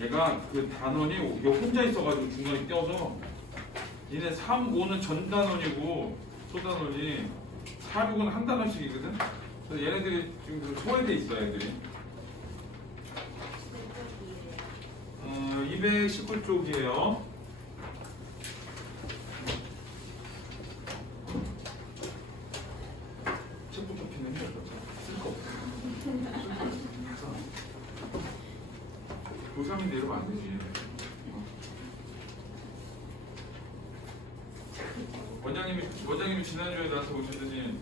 얘가 그 단원이 요 혼자 있어가지고 중간에 껴서 얘네 3, 5는 전 단원이고 소단원이 4, 6은 한 단원씩이거든. 그래서 얘네들이 지금 좀 소외돼 있어 애들이. 219쪽이에요. 책부터 피는 게 없어. 쓸 거 없어. 고3인데 이러면 안 되지. 원장님이 지난주에 나한테 오시더니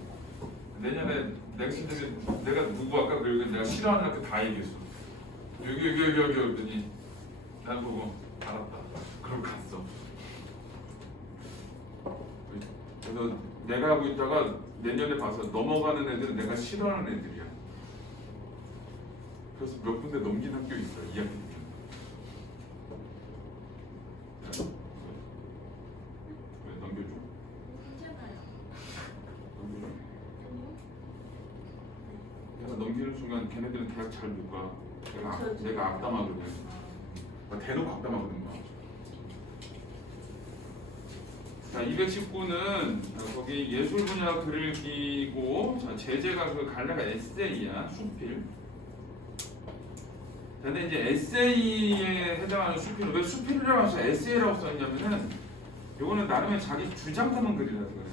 내년에 내가 누구 할까? 그리고 내가 싫어하는 학교 다 얘기했어. 여기 그랬더니 난 보고 알았다. 그럼 갔어. 그래서 내가 하고 있다가 내년에 봐서 넘어가는 애들은 내가 싫어하는 애들이야. 그래서 몇 군데 넘긴 학교 있어. 2학기 때. 왜 넘겨줘? 괜찮아요. 넘겨줘? 내가 넘기는 순간 걔네들은 대학 잘 못 가. 내가 악담하거든. 대놓고 악담하거든. 자, 219는 거기 예술 분야 글귀고, 자, 제재가 그 갈래가 에세이야, 수필. 근데 이제 에세이에 해당하는 수필을 왜 수필이라고 해서 에세이라고 썼냐면은 요거는 나름의 자기 주장 담은 글이라서 그래요.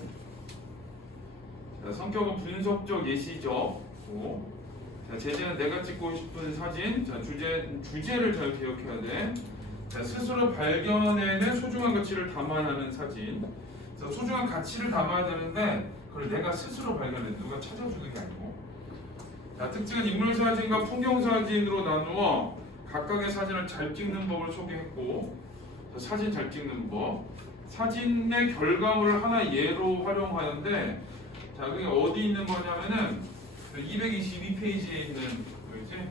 자, 성격은 분석적, 예시적. 자, 제재는 내가 찍고 싶은 사진. 자, 주제를 잘 기억해야 돼. 자, 스스로 발견해낸 소중한 가치를 담아야 하는 사진. 그래서 소중한 가치를 담아야 되는데 그걸 내가 스스로 발견해. 누가 찾아주는 게 아니고. 자, 특징은 인물 사진과 풍경 사진으로 나누어 각각의 사진을 잘 찍는 법을 소개했고, 자, 사진 잘 찍는 법. 사진의 결과물을 하나 예로 활용하는데, 자, 그게 어디 있는 거냐면은 222페이지에 있는 거지.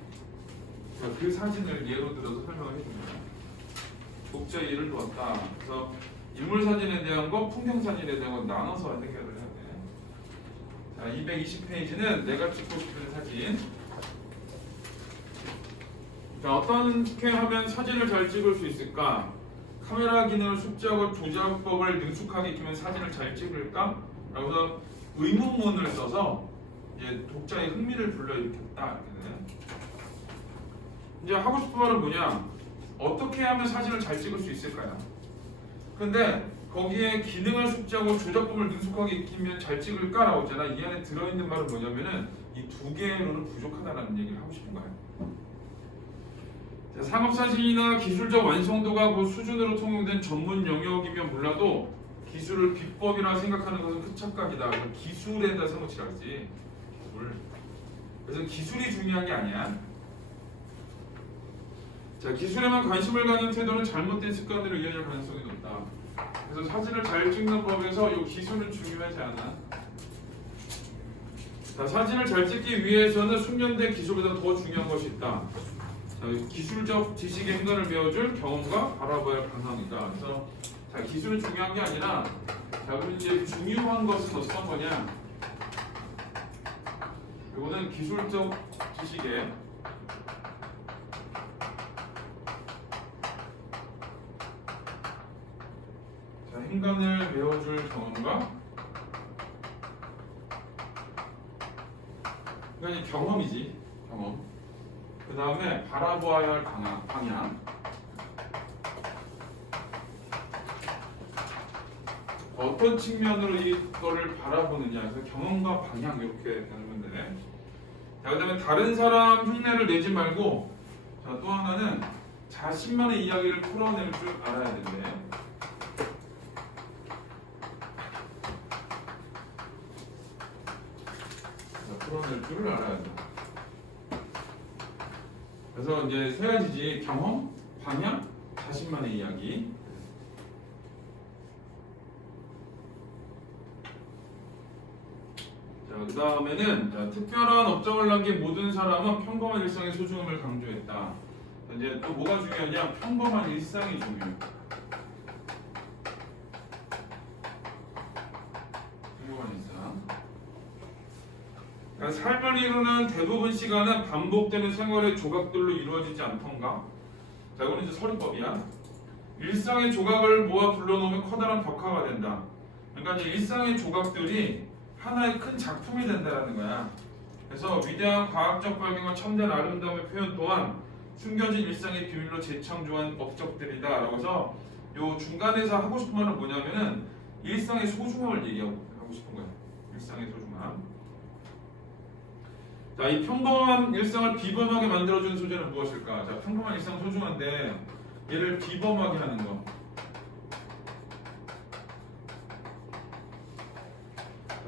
그 사진을 예로 들어서 설명을 해줍니다. 독자 예를 두었다. 그래서 인물 사진에 대한 거, 풍경 사진에 대한 거 나눠서 해결을 해야 돼. 자, 220페이지는 내가 찍고 싶은 사진. 자, 어떻게 하면 사진을 잘 찍을 수 있을까? 카메라 기능을 숙지하고 조작법을 능숙하게 익히면 사진을 잘 찍을까? 라고 해서 의문문을 써서 이제 독자의 흥미를 불러일으켰다. 이제 하고 싶은 말은 뭐냐? 어떻게 하면 사진을 잘 찍을 수 있을까요? 근데 거기에 기능을 숙지하고 조작법을 능숙하게 익히면 잘 찍을까라고 했잖아. 이 안에 들어있는 말은 뭐냐면은 이 두 개로는 부족하다는 얘기를 하고 싶은 거예요. 상업사진이나 기술적 완성도가 그 수준으로 통용된 전문 영역이면 몰라도 기술을 비법이라 생각하는 것은 큰 착각이다. 기술에다 세워치라지. 그래서 기술이 중요한 게 아니야. 자, 기술에만 관심을 갖는 태도는 잘못된 습관으로 이어질 가능성이 높다. 그래서 사진을 잘 찍는 법에서 이 기술은 중요하지 않아. 자, 사진을 잘 찍기 위해서는 숙련된 기술보다 더 중요한 것이 있다. 자, 기술적 지식의 행간을 배워줄 경험과 바라봐야 할 방향이다. 그래서 자, 기술은 중요한 게 아니라, 자, 그럼 이제 중요한 것은 어떤 거냐? 이거는 기술적 지식의 행간을 배워줄 경험과, 그러니까 경험이지, 경험. 그 다음에 바라보아야 할 방향. 어떤 측면으로 이거를 바라보느냐. 그래서 경험과 방향 이렇게 나누면 돼. 자, 그 다음에 다른 사람 흉내를 내지 말고, 자, 또 하나는 자신만의 이야기를 풀어낼 줄 알아야 된대. 풀어낼 줄 알아야 돼. 그래서 이제 세 가지지. 경험, 방향, 자신만의 이야기. 자, 그 다음에는 특별한 업적을 남긴 모든 사람은 평범한 일상의 소중함을 강조했다. 이제 또 뭐가 중요하냐? 평범한 일상이 중요해. 평범한 일상. 그러니까 삶을 이루는 대부분 시간은 반복되는 생활의 조각들로 이루어지지 않던가? 자, 이거는 이제 서리법이야. 일상의 조각을 모아 불러놓으면 커다란 벽화가 된다. 그러니까 이제 일상의 조각들이 하나의 큰 작품이 된다는 거야. 그래서 위대한 과학적 발견과 첨단 아름다움의 표현 또한 숨겨진 일상의 비밀로 재창조한 업적들이다. 라고 해서 요 중간에서 하고 싶은 말은 뭐냐면은 일상의 소중함을 얘기하고 싶은 거야. 일상의 소중함. 자, 이 평범한 일상을 비범하게 만들어주는 소재는 무엇일까? 자, 평범한 일상 소중한데 얘를 비범하게 하는 거.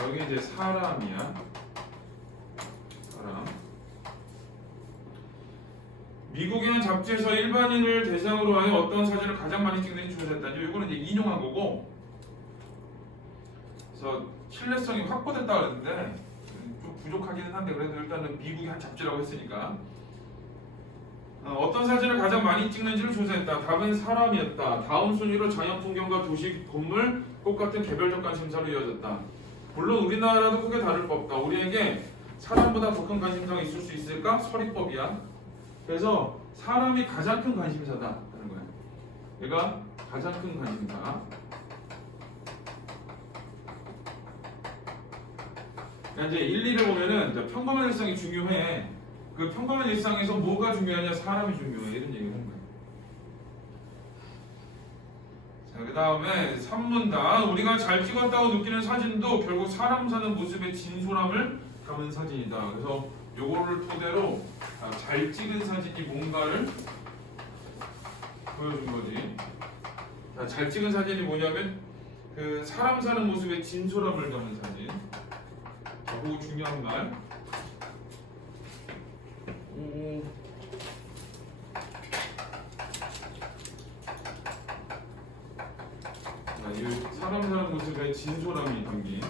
여기 이제 사람이야. 사람. 미국의 한 잡지에서 일반인을 대상으로 하여 어떤 사진을 가장 많이 찍는지 조사했다죠. 이거는 이제 인용한 거고. 그래서 신뢰성이 확보됐다 그랬는데 좀 부족하기는 한데 그래도 일단은 미국의 한 잡지라고 했으니까. 어떤 사진을 가장 많이 찍는지를 조사했다. 답은 사람이었다. 다음 순위로 자연 풍경과 도시, 건물, 꽃 같은 개별적 관심사로 이어졌다. 물론 우리나라도 크게 다를 바 없다. 우리에게 사람보다 더 큰 관심사가 있을 수 있을까? 서리법이야. 그래서 사람이 가장 큰 관심사다 하는 거야. 얘가 가장 큰 관심사. 이제 1, 2를 보면은 이제 평범한 일상이 중요해. 그 평범한 일상에서 뭐가 중요하냐? 사람이 중요해. 이런 얘기를 하는 거야. 자, 그 다음에 3문단. 우리가 잘 찍었다고 느끼는 사진도 결국 사람 사는 모습의 진솔함을 담은 사진이다. 그래서 요거를 토대로 잘 찍은 사진이 뭔가를 보여준 거지. 자, 잘 찍은 사진이 뭐냐면 그 사람 사는 모습의 진솔함을 담은 사진. 자, 그거 중요한 말. 자, 이 사람 사는 모습의 진솔함이 담긴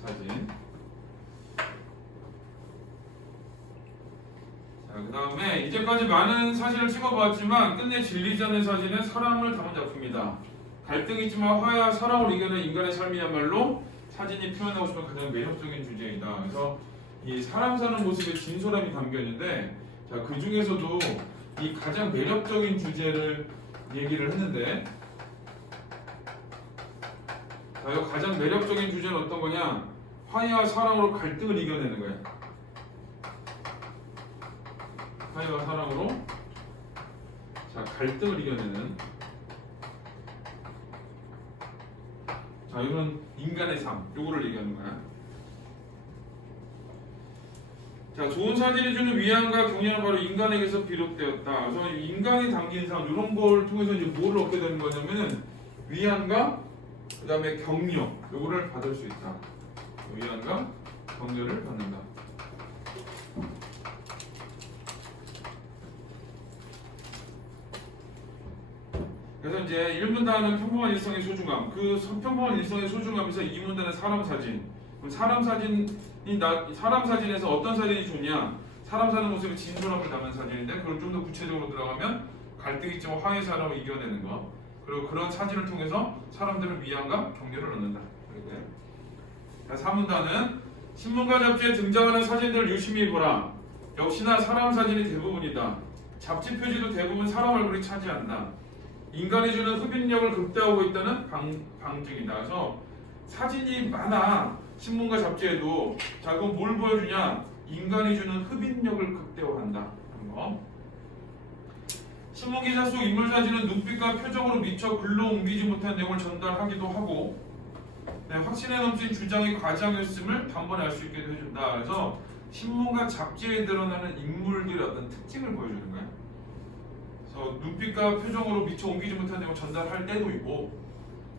사진. 자, 그 다음에 이제까지 많은 사진을 찍어봤지만 끝내 질리지 않는 사진은 사람을 담은 작품이다. 갈등이 있지만 화해와 사랑을 이겨낸 인간의 삶이야말로 사진이 표현하고 싶은 가장 매력적인 주제이다. 그래서 이 사람 사는 모습에 진솔함이 담겨 있는데, 자, 그 중에서도 이 가장 매력적인 주제를 얘기를 했는데, 자, 이 가장 매력적인 주제는 어떤 거냐? 화해와 사랑으로 갈등을 이겨내는 거야. 화해와 사랑으로 자, 갈등을 이겨내는. 자, 이건 인간의 삶, 요거를 얘기하는 거야. 자, 좋은 사진이 주는 위안과 격려는 바로 인간에게서 비롯되었다. 그래서 인간이 담긴 삶, 이런 걸 통해서 이제 뭐를 얻게 되는 거냐면은 위안과 그 다음에 격려, 요거를 받을 수 있다. 위안과 격려를 받는다. 그래서 이제 1문단은 평범한 일상의 소중함. 그 평범한 일상의 소중함에서 2문단은 사람 사진. 그럼 사람 사진에서 어떤 사진이 좋냐? 사람 사는 모습의 진솔함을 담은 사진인데, 그걸 좀 더 구체적으로 들어가면 갈등 있지만 화해 사랑을 이겨내는 거. 그리고 그런 사진을 통해서 사람들을 위안과 격려를 얻는다. 자, 3문단은 신문과 잡지에 등장하는 사진들을 유심히 보라. 역시나 사람 사진이 대부분이다. 잡지 표지도 대부분 사람 얼굴이 차지한다. 인간이 주는 흡인력을 극대화하고 있다는 방증이다. 그래서 사진이 많아. 신문과 잡지에도. 자, 그건 뭘 보여주냐? 인간이 주는 흡인력을 극대화한다 하는 거. 신문기사 속 인물 사진은 눈빛과 표정으로 미처 글로 옮기지 못한 내용을 전달하기도 하고, 네, 확신에 넘친 주장이 과장이었음을 단번에 알 수 있게 해준다. 그래서 신문과 잡지에 드러나는 인물들의 어떤 특징을 보여주는 거야. 그래서 눈빛과 표정으로 미처 옮기지 못한 내용을 전달할 때도 있고,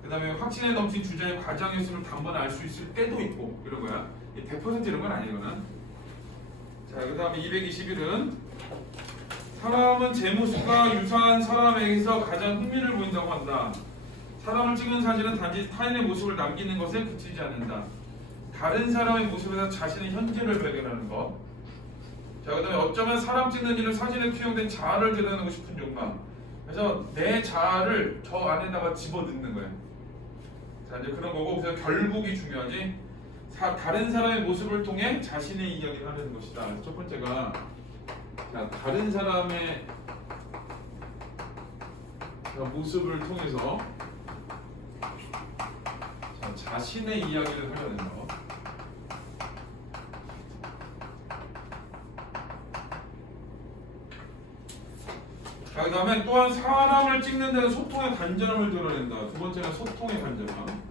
그 다음에 확신에 넘친 주장의 과장이었음을 단번에 알 수 있을 때도 있고, 이런 거야. 100% 이런 건 아니거든. 자, 그 다음에 221은 사람은 제 모습과 유사한 사람에게서 가장 흥미를 보인다고 한다. 사람을 찍은 사진은 단지 타인의 모습을 남기는 것에 그치지 않는다. 다른 사람의 모습에서 자신의 현재를 발견하는 것. 자, 그 다음에 어쩌면 사람 찍는 일은 사진에 투영된 자아를 드러내고 싶은 욕망. 그래서 내 자아를 저 안에다가 집어넣는 거야. 자, 이제 그런 거고, 그래서 결국이 중요하지. 다른 사람의 모습을 통해 자신의 이야기를 하는 것이다. 첫 번째가 자, 다른 사람의 모습을 통해서 자, 자신의 이야기를 하려는 거. 자, 그 다음에 또한 사람을 찍는 데는 소통의 간절함을 드러낸다. 두 번째는 소통의 간절함.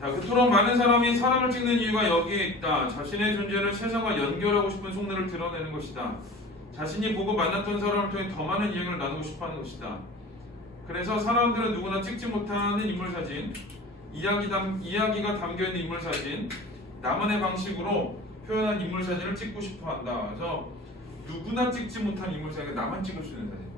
자, 그토록 많은 사람이 사람을 찍는 이유가 여기에 있다. 자신의 존재를 세상과 연결하고 싶은 속내를 드러내는 것이다. 자신이 보고 만났던 사람을 통해 더 많은 이야기를 나누고 싶어하는 것이다. 그래서 사람들은 누구나 찍지 못하는 인물 사진, 이야기가 담겨있는 인물 사진, 나만의 방식으로 표현한 인물 사진을 찍고 싶어한다. 그래서 누구나 찍지 못한 인물 사진, 나만 찍을 수 있는 사진.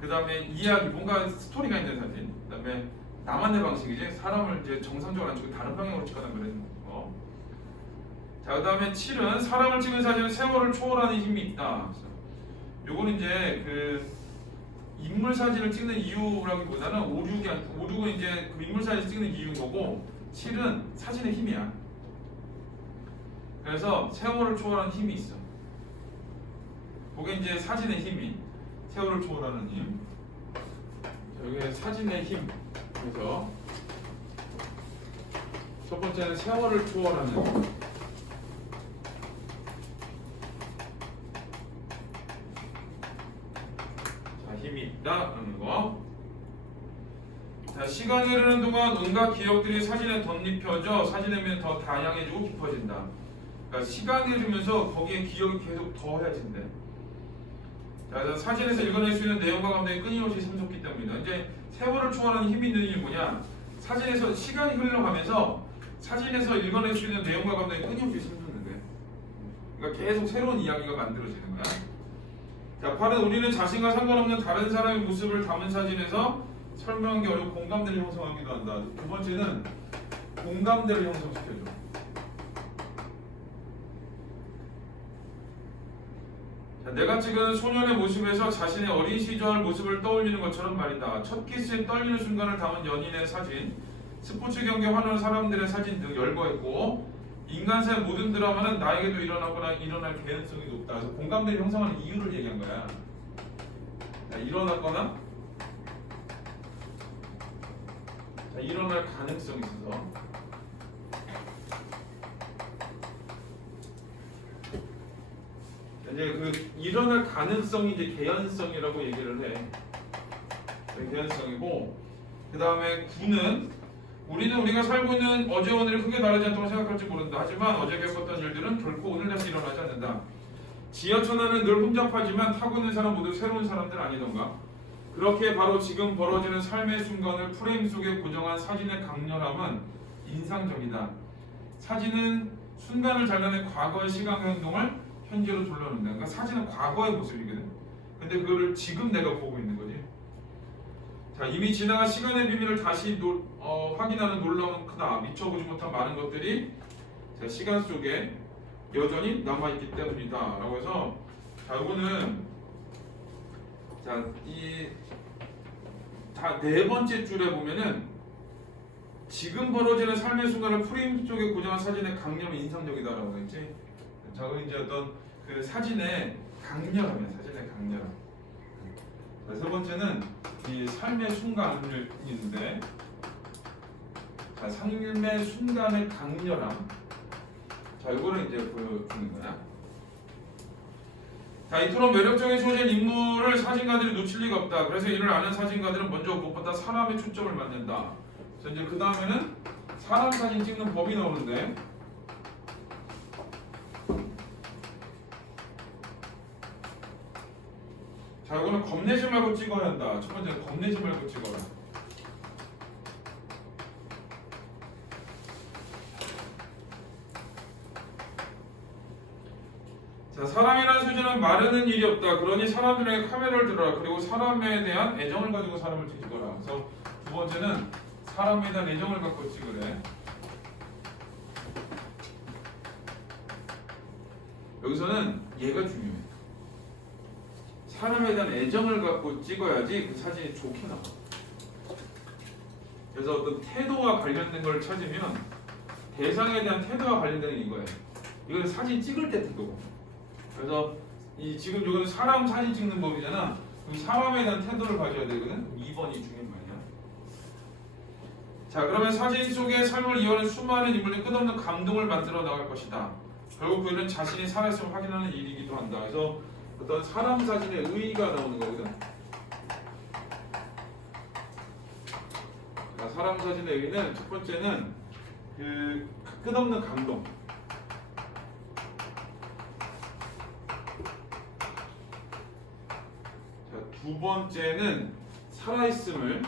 그 다음에 이야기, 뭔가 스토리가 있는 사진. 그 다음에 나만의 방식이지, 사람을 이제 정상적으로 안 찍고 다른 방향으로 찍거나 그러는 거. 자, 그 다음에 7은 사람을 찍은 사진은 세월을 초월하는 힘이 있다. 요거는 이제 그 인물 사진을 찍는 이유라기보다는 5, 6은 이제 그 인물 사진 찍는 이유인 거고, 7은 사진의 힘이야. 그래서 세월을 초월하는 힘이 있어. 그게 이제 사진의 힘이 세월을 초월하는 힘. 여기 사진의 힘. 그래서 첫 번째는 세월을 초월하는 힘이 있다는 거. 자, 시간이 흐르는 동안 온갖 기억들이 사진에 덧입혀져 사진의 면이 더 다양해지고 깊어진다. 그러니까 시간이 흐르면서 거기에 기억이 계속 더해진대. 자, 사진에서 읽어낼 수 있는 내용과 감정이 끊임없이 샘솟기 때문이다. 이제 세월을 초월하는 힘이 있는 일이 뭐냐? 사진에서 시간이 흘러가면서 사진에서 읽어낼 수 있는 내용과 감정이 끊임없이 샘솟는 거야. 그러니까 계속 새로운 이야기가 만들어지는 거야. 자, 8은 우리는 자신과 상관없는 다른 사람의 모습을 담은 사진에서 설명하기 어려운 공감대를 형성하기도 한다. 두 번째는 공감대를 형성시켜줘. 자, 내가 찍은 소년의 모습에서 자신의 어린 시절 모습을 떠올리는 것처럼 말이다. 첫 키스에 떨리는 순간을 담은 연인의 사진, 스포츠 경기에 환호하는 사람들의 사진 등 열거했고, 인간사의 모든 드라마는 나에게도 일어나거나 일어날 개연성이 높다. 그래서 공감대를 형성하는 이유를 얘기한 거야. 자, 일어나거나 일어날 가능성이 있어서. 이제 그 일어날 가능성이 이제 개연성이라고 얘기를 해. 개연성이고, 그 다음에 9는 우리는 우리가 살고 있는 어제와 오늘이 크게 다르지 않다고 생각할지 모른다. 하지만 어제 겪었던 일들은 결코 오늘 다시 일어나지 않는다. 지하천안은 늘 혼잡하지만 타고 있는 사람 모두 새로운 사람들 아니던가. 그렇게 바로 지금 벌어지는 삶의 순간을 프레임 속에 고정한 사진의 강렬함은 인상적이다. 사진은 순간을 잘라낸 과거의 시간과 행동을 현재로 돌려놓는다. 그러니까 사진은 과거의 모습이거든. 근데 그거를 지금 내가 보고 있는 거지. 자, 이미 지나간 시간의 비밀을 다시 확인하는 놀라움은 크다. 미쳐보지 못한 많은 것들이 자, 시간 속에 여전히 남아있기 때문이다. 라고 해서, 자, 이거는 자, 네 번째 줄에 보면은 지금 벌어지는 삶의 순간을 프레임 속에 고정한 사진의 강렬함이 인상적이다라고 했지. 자, 그럼 이제 어떤 그 사진의 강렬함이야. 사진의 강렬함. 자, 세 번째는 이 삶의 순간인데, 자, 삶의 순간의 강렬함. 자, 이거를 이제 보여주는 거야. 자, 이토록 매력적인 소재인 인물을 사진가들이 놓칠 리가 없다. 그래서 이를 아는 사진가들은 먼저 무엇보다 사람의 초점을 맞는다. 그래서 이제 그 다음에는 사람 사진 찍는 법이 나오는데, 자, 이거는 겁내지 말고 찍어야 한다. 첫 번째는 겁내지 말고 찍어라. 자, 사람이라는 소재는 마르는 일이 없다. 그러니 사람들에게 카메라를 들어라. 그리고 사람에 대한 애정을 가지고 사람을 찍어라. 그래서 두 번째는 사람에 대한 애정을 갖고 찍으래. 여기서는 얘가 중요해. 사람에 대한 애정을 갖고 찍어야지 그 사진이 좋게 나와. 그래서 어떤 태도와 관련된 걸 찾으면 대상에 대한 태도와 관련된 게 이거예요. 이건 사진 찍을 때 태도고. 그래서 지금 이거는 사람 사진 찍는 법이잖아. 그럼 사람에 대한 태도를 가져야 되거든. 2번이 중요한 말이야. 자, 그러면 사진 속에 삶을 이어가는 수많은 인물의 끝없는 감동을 만들어 나갈 것이다. 결국 그는 자신이 살아있음을 확인하는 일이기도 한다. 그래서 어떤 사람 사진의 의의가 나오는 거거든. 자, 사람 사진의 의의는 첫 번째는 그 끝없는 감동. 자, 두 번째는 살아있음을,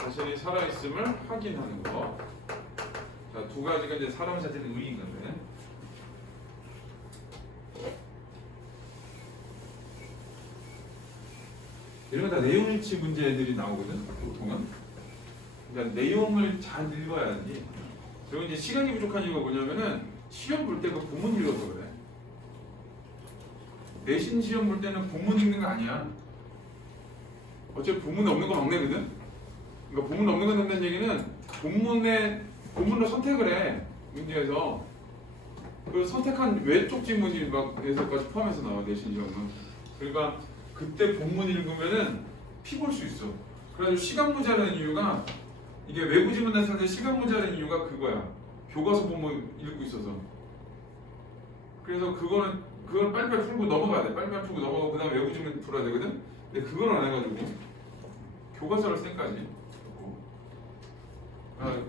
자신이 살아있음을 확인하는 거. 자, 두 가지가 이제 사람 사진의 의의인 건데. 이런 거 다 내용일치 문제들이 나오거든, 보통은. 그러니까 내용을 잘 읽어야지. 그리고 이제 시간이 부족한 이유가 뭐냐면은 시험 볼 때 그 본문 읽어서 그래. 내신 시험 볼 때는 본문 읽는 거 아니야. 어차피 본문에 없는 거 막 내거든. 그러니까 본문 없는 거 낸다는 얘기는 본문으로 선택을 해. 문제에서 그 선택한 외쪽 지문이 막 에서까지 포함해서 나와, 내신 시험은. 그러니까 그때 본문 읽으면은 피 볼 수 있어. 그래가지고 시간 모자라는 이유가, 이게 외부 지문 냈을 때 시간 모자라는 이유가 그거야. 교과서 본문 읽고 있어서. 그래서 그걸 빨리빨리 풀고 넘어가야 돼. 빨리빨리 풀고 넘어가고 그 다음에 외부 지문 풀어야 되거든. 근데 그걸 안 해가지고 교과서를 쌩까지.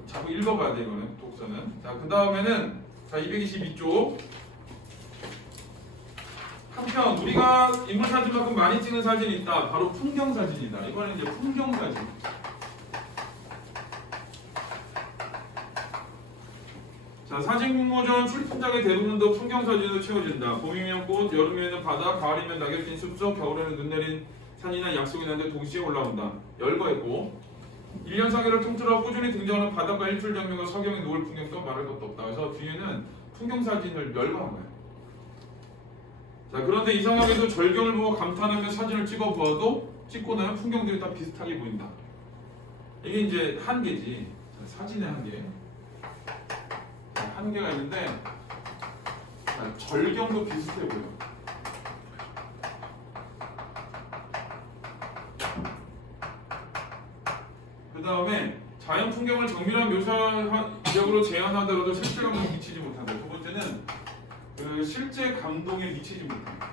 자꾸 읽어봐야 돼, 이거는 독서는. 자, 그 다음에는 자 222쪽. 한편 우리가 인물 사진만큼 많이 찍는 사진이 있다. 바로 풍경 사진이다. 이번엔 이제 풍경 사진. 자, 사진 공모전 출품작의 대부분도 풍경 사진으로 채워진다. 봄이면 꽃, 여름에는 바다, 가을이면 낙엽진 숲속, 겨울에는 눈 내린 산이나 약속이 나는데 동시에 올라온다. 열거했고 1년 4개를 통틀어 꾸준히 등장하는 바닷가 일출 장면과 서경의 노을 풍경도 말할 것도 없다. 그래서 뒤에는 풍경 사진을 열거한 거야. 자, 그런데 이상하게도 절경을 보고 감탄하며 사진을 찍어 보아도 찍고 나면 풍경들이 다 비슷하게 보인다. 이게 이제 한계지. 자, 사진의 한계. 자, 한계가 있는데 자, 절경도 비슷해 보여. 그 다음에 자연 풍경을 정밀한 묘사력으로 재현하더라도 실제 감동에 미치지 못한다. 두 번째는 그 실제 감동에 미치지 못한다.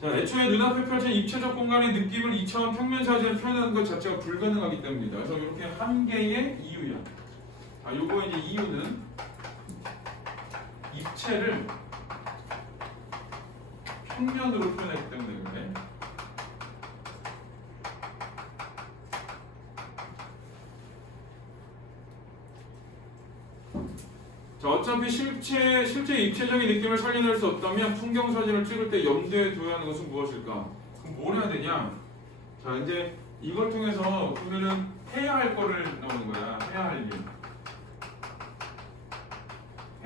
자, 애초에 눈앞에 펼친 입체적 공간의 느낌을 2차원 평면 사진을 표현하는 것 자체가 불가능하기 때문이다. 그래서 이렇게 한계의 이유야. 자, 요거 이제 이유는 입체를 평면으로 표현했기 때문에 그래. 자, 어차피 실제 입체적인 느낌을 살려낼 수 없다면 풍경 사진을 찍을 때 염두에 둬야 하는 것은 무엇일까? 그럼 뭘 해야 되냐? 자, 이제 이걸 통해서 보면은 해야 할 거를 나오는 거야. 해야 할 일.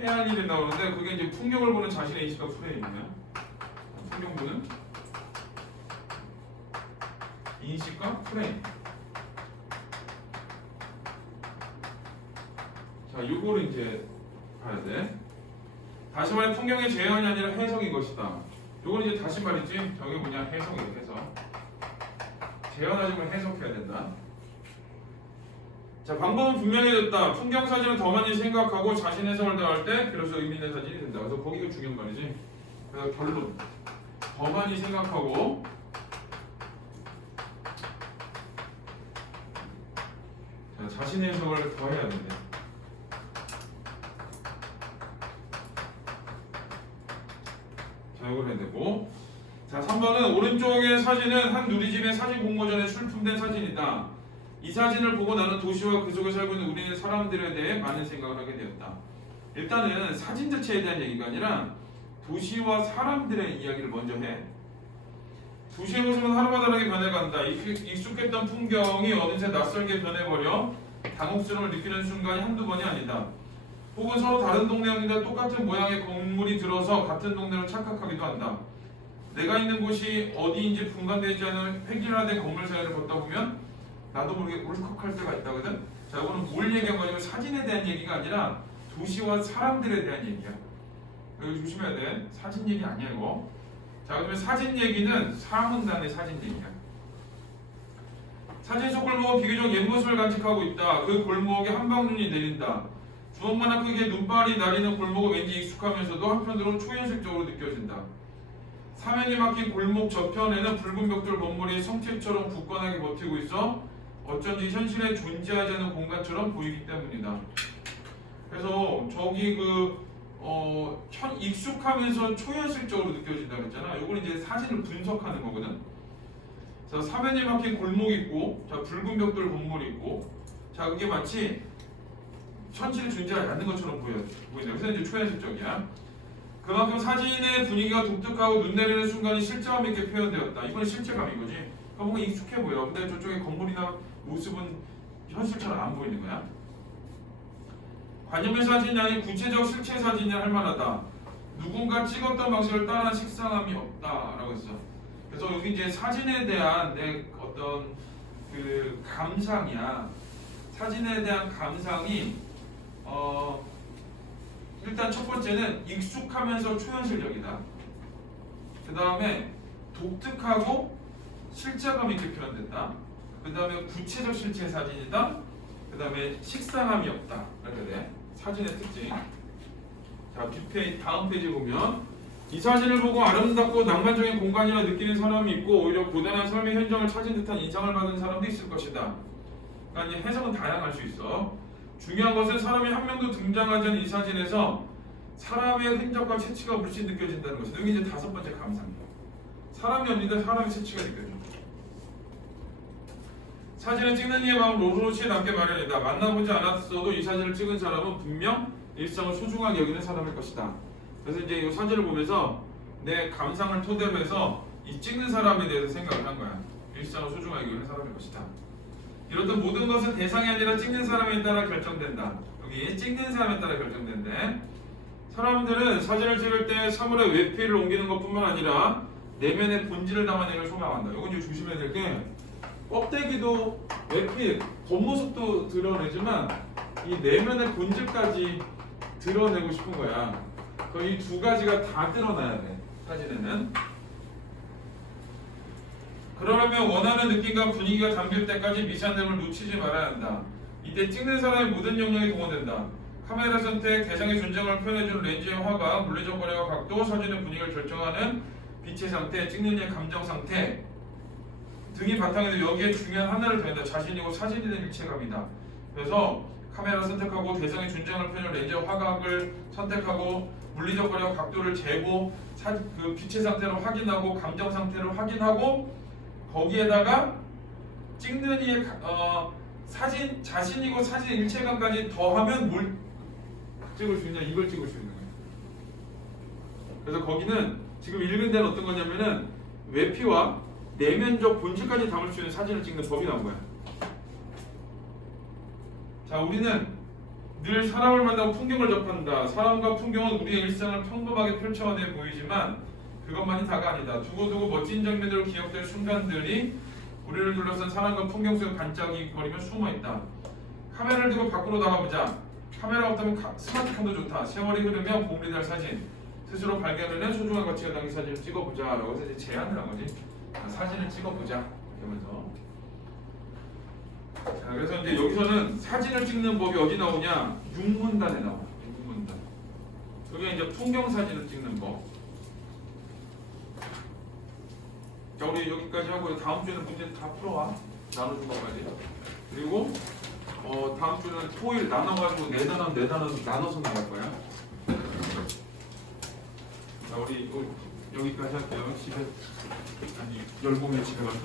해야 할 일이 나오는데 그게 이제 풍경을 보는 자신의 인식과 프레임이야. 풍경 보는 인식과 프레임. 자, 요거를 이제 봐야 돼. 다시 말해 풍경의 재현이 아니라 해석인 것이다. 요건 이제 다시 말이지. 저게 뭐냐? 해석이에요. 해석. 재현하지 말고 해석해야 된다. 자, 방법은 분명해졌다. 풍경 사진을 더 많이 생각하고 자신 해석을 더할 때 비로소 의미 있는 사진이 된다. 그래서 거기가 중요한 말이지. 그래서 결론. 더 많이 생각하고 자, 자신의 해석을 더 해야 된대. 자, 이걸 해야 되고. 자, 3번은 오른쪽의 사진은 한 누리집의 사진 공모전에 출품된 사진이다. 이 사진을 보고 나는 도시와 그 속에 살고 있는 우리는 사람들에 대해 많은 생각을 하게 되었다. 일단은 사진 자체에 대한 얘기가 아니라 도시와 사람들의 이야기를 먼저 해. 도시의 모습은 하루가 다르게 변해간다. 익숙했던 풍경이 어느새 낯설게 변해버려 당혹스러움을 느끼는 순간이 한두 번이 아니다. 혹은 서로 다른 동네였는데 똑같은 모양의 건물이 들어서 같은 동네로 착각하기도 한다. 내가 있는 곳이 어디인지 분간되지 않은 획일화된 건물 사이를 걷다 보면 나도 모르게 울컥할 때가 있다거든. 자, 이거는 뭘 얘기한 거냐면 사진에 대한 얘기가 아니라 도시와 사람들에 대한 얘기야. 여기 조심해야 돼. 사진 얘기 아니야 이거. 자, 그러면 사진 얘기는 사문단의 사진 얘기야. 사진 속 골목은 비교적 옛 모습을 간직하고 있다. 그 골목에 한방눈이 내린다. 주먹만한 크기의 눈발이 나리는 골목은 왠지 익숙하면서도 한편으로 초현실적으로 느껴진다. 사면이 막힌 골목 저편에는 붉은 벽돌 먼머리에 성체처럼 굳건하게 버티고 있어 어쩐지 현실에 존재하지 않는 공간처럼 보이기 때문이다. 그래서 저기 익숙하면서 초현실적으로 느껴진다 그랬잖아. 이거는 이제 사진을 분석하는 거거든. 자, 사면이 막힌 골목이 있고, 자, 붉은 벽돌 건물이 있고, 자, 그게 마치 현실에 존재하지 않는 것처럼 보인다. 그래서 이제 초현실적이야. 그만큼 사진의 분위기가 독특하고 눈 내리는 순간이 실제감 있게 표현되었다. 이건 실제감인 거지. 그러니까 뭔가 익숙해 보여. 근데 저쪽에 건물이나 모습은 현실처럼 안 보이는 거야. 관념의 사진이 아닌 구체적 실체 사진이 할 만하다. 누군가 찍었던 방식을 따라한 식상함이 없다라고 했어. 그래서 여기 이제 사진에 대한 내 어떤 그 감상이야. 사진에 대한 감상이 일단 첫 번째는 익숙하면서 초현실적이다. 그 다음에 독특하고 실제감 있게 표현됐다. 그 다음에 구체적 실체 사진이다. 그 다음에 식상함이 없다. 이렇게 돼. 사진의 특징. 자, 다음 페이지 보면 이 사진을 보고 아름답고 낭만적인 공간이라 느끼는 사람이 있고 오히려 고단한 삶의 현장을 찾은 듯한 인상을 받은 사람도 있을 것이다. 그러니까 이제 해석은 다양할 수 있어. 중요한 것은 사람이 한 명도 등장하지 않은 이 사진에서 사람의 흔적과 채취가 물씬 느껴진다는 것은 여기 이제 다섯 번째 감상이야. 사람이 없는데 사람의 채취가 느껴져. 사진을 찍는 이의 마음을 오롯이 남게 마련이다. 만나보지 않았어도 이 사진을 찍은 사람은 분명 일상을 소중하게 여기는 사람일 것이다. 그래서 이제 이 사진을 보면서 내 감상을 토대로 해서 이 찍는 사람에 대해서 생각을 한 거야. 일상을 소중하게 여기는 사람일 것이다. 이렇듯 모든 것은 대상이 아니라 찍는 사람에 따라 결정된다. 여기 찍는 사람에 따라 결정된대. 사람들은 사진을 찍을 때 사물의 외피를 옮기는 것뿐만 아니라 내면의 본질을 담아내기를 소망한다. 이건 이제 조심해야 될 게 껍데기도 외피, 겉모습도 드러내지만 이 내면의 본질까지 드러내고 싶은 거야. 이 두 가지가 다 드러나야 돼. 사진에는. 그러려면 원하는 느낌과 분위기가 담길 때까지 미세한 점을 놓치지 말아야 한다. 이때 찍는 사람의 모든 역량이 동원된다. 카메라 선택, 대상의 존재감을 표현해주는 렌즈의 화각, 물리적 거리와 각도, 사진의 분위기를 결정하는 빛의 상태, 찍는 이의 감정 상태 등이 바탕에도 여기에 중요한 하나를 더한다. 자신이고 사진이 된 일체감이다. 그래서 카메라 선택하고 대상의 존재감을 표현하는 렌즈의 화각을 선택하고 물리적 거리와 각도를 재고 그 빛의 상태를 확인하고 감정 상태를 확인하고 거기에다가 찍는 이의 사진 자신이고 사진 일체감까지 더하면 뭘 찍을 수 있냐? 이걸 찍을 수 있는 거예요. 그래서 거기는 지금 읽은 데는 어떤 거냐면은 외피와 내면적 본질까지 담을 수 있는 사진을 찍는 법이 나온 거야. 자, 우리는 늘 사람을 만나고 풍경을 접한다. 사람과 풍경은 우리의 일상을 평범하게 펼쳐내 보이지만 그것만이 다가 아니다. 두고두고 멋진 장면으로 기억될 순간들이 우리를 둘러싼 사람과 풍경 속에 반짝이거리며 숨어있다. 카메라를 들고 밖으로 나가보자. 카메라가 없다면 스마트폰도 좋다. 세월이 흐르면 보물이 사진. 스스로 발견해낸 소중한 가치가 담긴 사진을 찍어보자. 라고 해서 이제 제안을 한 거지. 사진을 찍어보자. 이러면서. 자, 그래서 이제 여기서는 사진을 찍는 법이 어디 나오냐? 육문단에 나와. 육문단. 그게 이제 풍경 사진을 찍는 법. 자, 우리 여기까지 하고 다음 주에는 문제 다 풀어와. 나눠준 것까지. 그리고 다음 주는 토일 나눠가지고 네 단원 나눠서 나갈 거야. 자, 우리 여기까지 할게요. 집에 열공에 집에 가서.